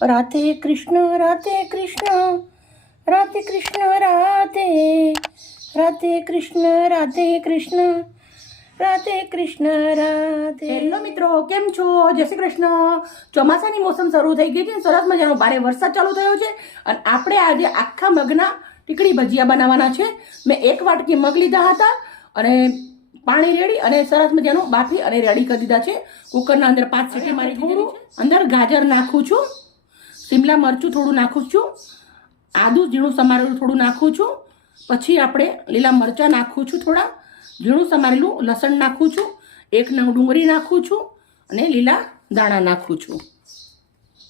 Radhe Krishna Radhe Krishna Radhe Krishna Radhe Radhe Krishna Radhe Krishna Radhe Krishna Radhe. Hello મિત્રો, કેમ છો? જય શ્રી કૃષ્ણ. ચોમાસાની મોસમ શરૂ થઈ ગઈ છે, સરસ મજાનો ભારે વરસાદ ચાલુ થયો છે અને આપણે આજે આખા મગના ટીકડી ભજીયા બનાવવાના છે. મેં 1 વાટકી મગ લીધા હતા અને પાણી રેડી અને સરસ મજાનું બાફી અને રેડી કરી દીધા છે. કુકરના અંદર 5 સીટી મારી દીધી છે. અંદર ગાજર નાખું છું, શિમલા મરચું થોડું નાખું છું, આદું ઝીણું સમારેલું થોડું નાખું છું, પછી આપણે લીલા મરચાં નાખું છું, થોડા ઝીણું સમારેલું લસણ નાખું છું, 1 નંગ ડુંગળી નાખું છું અને લીલા દાણા નાખું છું.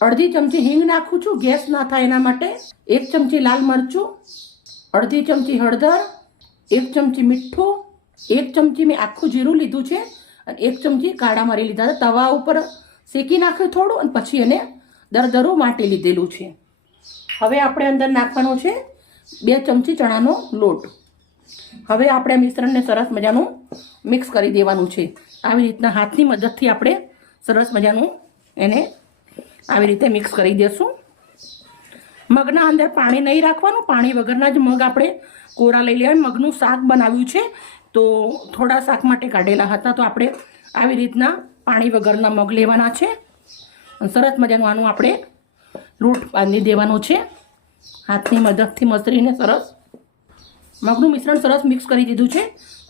અડધી ચમચી હિંગ નાખું છું, ગેસ ના થાય એના માટે. 1 ચમચી લાલ મરચું, અડધી ચમચી હળદર, 1 ચમચી મીઠું, 1 ચમચી મેં આખું જીરું લીધું છે અને 1 ચમચી કાળા મરી લીધા છે. તવા ઉપર શેકી નાખ્યું થોડું અને પછી એને દરદરું વાટી લીધેલું છે. હવે આપણે અંદર નાખવાનો છે 2 ચમચી ચણાનો લોટ. હવે આપણે મિશ્રણને સરસ મજાનું મિક્સ કરી દેવાનું છે. આવી રીતના હાથની મદદથી આપણે સરસ મજાનું એને આવી રીતે મિક્સ કરી દેશું. મગના અંદર પાણી નહીં રાખવાનું, પાણી વગરના જ મગ આપણે કોરા લઈ લેવા. મગનું શાક બનાવ્યું છે તો થોડા શાક માટે કાઢેલા હતા, તો આપણે આવી રીતના પાણી વગરના મગ લેવાના છે. સરસ મજાનું આનું આપણે લોટ બાંધી દેવાનો છે હાથની મદદથી મસળીને. સરસ મગનું મિશ્રણ સરસ મિક્સ કરી દીધું છે.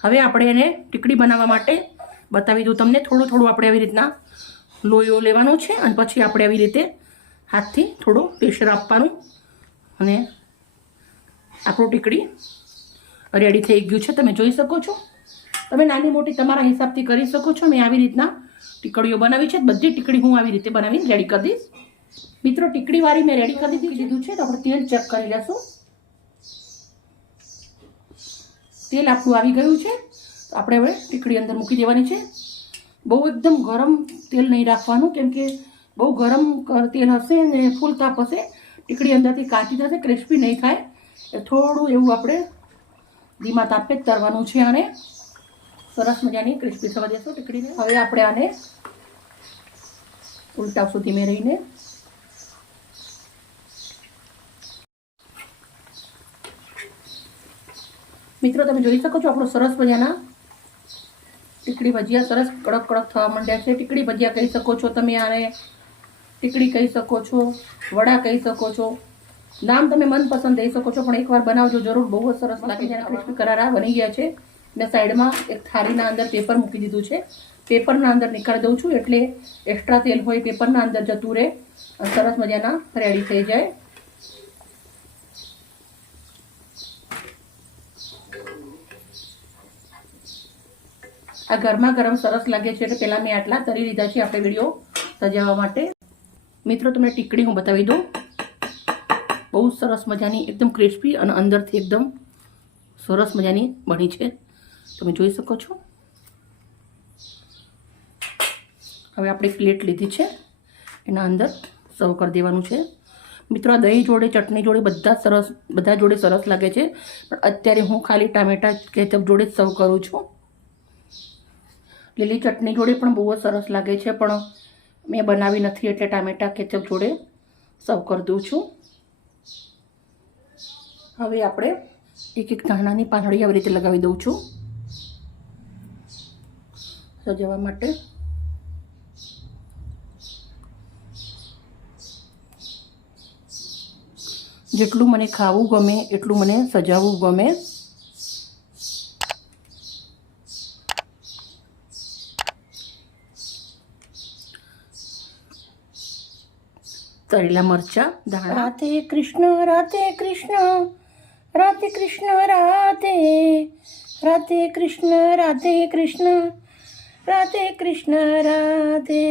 હવે આપણે એને ટીકડી બનાવવા માટે બતાવી દઉં તમને. થોડું થોડું આપણે આવી રીતના લોહીઓ લેવાનું છે અને પછી આપણે આવી રીતે હાથથી થોડું પ્રેશર આપવાનું અને આપણું ટીકડી રેડી થઈ ગયું છે. તમે જોઈ શકો છો. તમે નાની મોટી તમારા હિસાબથી કરી શકો છો. મેં આવી રીતના ટીકડીઓ બનાવી છે. બધી ટીકડી હું આવી રીતે બનાવીને રેડી કરી દઈશ. મિત્રો, ટીકડીવાળી મેં રેડી કરી દીધું છે. તો આપણે તેલ ચેક કરી લેશું. તેલ આપણું આવી ગયું છે. આપણે હવે ટીકડી અંદર મૂકી દેવાની છે. બહુ એકદમ ગરમ તેલ નહીં રાખવાનું, કેમ કે બહુ ગરમ તેલ હશે ને ફૂલ તાપ હશે, ટીકડી અંદરથી કાચી થશે, ક્રિસ્પી નહીં થાય. થોડું એવું આપણે ધીમા તાપે જ તરવાનું છે અને સરસ મજાની ક્રિસ્પી થવા દેશું ટીકડીને. હવે આપણે આને ઉલટાવશું ધીમે રહીને. મિત્રો, તમે જોઈ શકો છો આપણું સરસ મજાના ટીકડી ભજીયા સરસ કડક કડક થવા માંડ્યા છે. ટીકડી ભજીયા કહી શકો છો તમે, આને ટીકડી કહી શકો છો, વડા કહી શકો છો, નામ તમે મનપસંદ દઈ શકો છો, પણ એકવાર બનાવજો જરૂર, બહુ જ સરસ લાગે છે. ક્રિસ્પી કરારા બની ગયા છે. મેં સાઈડમાં એક થાળીના અંદર પેપર મૂકી દીધું છે. પેપરના અંદર નીકાળી દઉં છું એટલે એક્સ્ટ્રા તેલ હોય પેપરના અંદર જતું રહે અને સરસ મજાના રેડી થઈ જાય. આ ગરમા ગરમ સરસ લાગે છે એટલે પહેલાં મેં આટલા તરી લીધા છે આપણે વિડીયો સજાવવા માટે. મિત્રો, તમને ટીકડી હું બતાવી દઉં. બહુ સરસ મજાની એકદમ ક્રિસ્પી અને અંદરથી એકદમ સરસ મજાની બની છે. તમે જોઈ શકો છો. હવે આપણે પ્લેટ લીધી છે, એના અંદર સર્વ કરી દેવાનું છે. મિત્રો, આ દહીં જોડે, ચટણી જોડે બધા જોડે સરસ લાગે છે, પણ અત્યારે હું ખાલી ટામેટા કેચઅપ જોડે જ સર્વ કરું છું. લીલી ચટણી જોડે પણ બહુ જ સરસ લાગે છે, પણ મેં બનાવી નથી એટલે ટામેટા કેચઅપ જોડે સર્વ કરી દઉં છું. હવે આપણે એક ધાણાની પાંદડી આવી રીતે લગાવી દઉં છું સજાવવા માટે. જેટલું મને ખાવું ગમે એટલું મને સજાવવું ગમે. તળેલા મરચા, દાણા. રાધે કૃષ્ણ રાધે કૃષ્ણ રાધે કૃષ્ણ રાધે રાધે કૃષ્ણ રાધે કૃષ્ણ રાધે કૃષ્ણ રાધે.